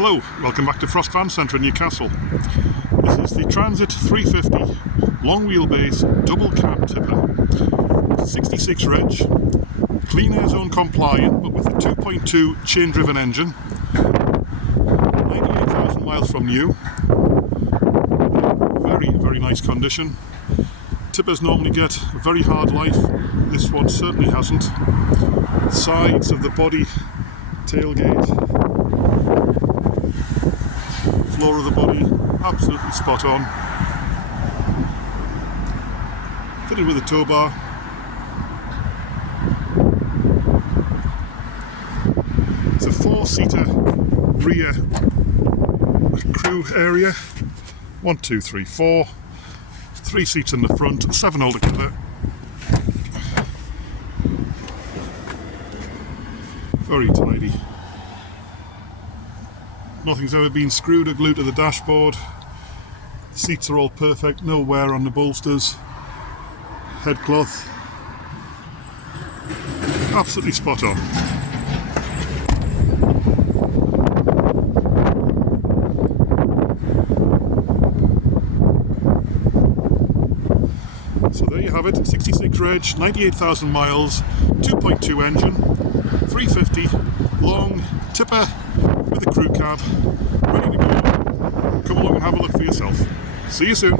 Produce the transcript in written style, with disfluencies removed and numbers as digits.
Hello, welcome back to Frost Van Centre in Newcastle. This is the Transit 350 long wheelbase double cab tipper. 66 reg, clean air zone compliant but with a 2.2 chain driven engine. 98,000 miles from new. Very nice condition. Tippers normally get a very hard life, this one certainly hasn't. Sides of the body, tailgate, floor of the body, absolutely spot on. Fitted with a tow bar. It's a 4-seater rear crew area. 1, 2, 3, 4. 3 seats in the front, 7 altogether. Very tidy. Nothing's ever been screwed or glued to the dashboard. The seats are all perfect, no wear on the bolsters. Headcloth. Absolutely spot on. So there you have it, 66 reg, 98,000 miles, 2.2 engine, 350, long, tipper with a crew cab, ready to go. Come along and have a look for yourself. See you soon.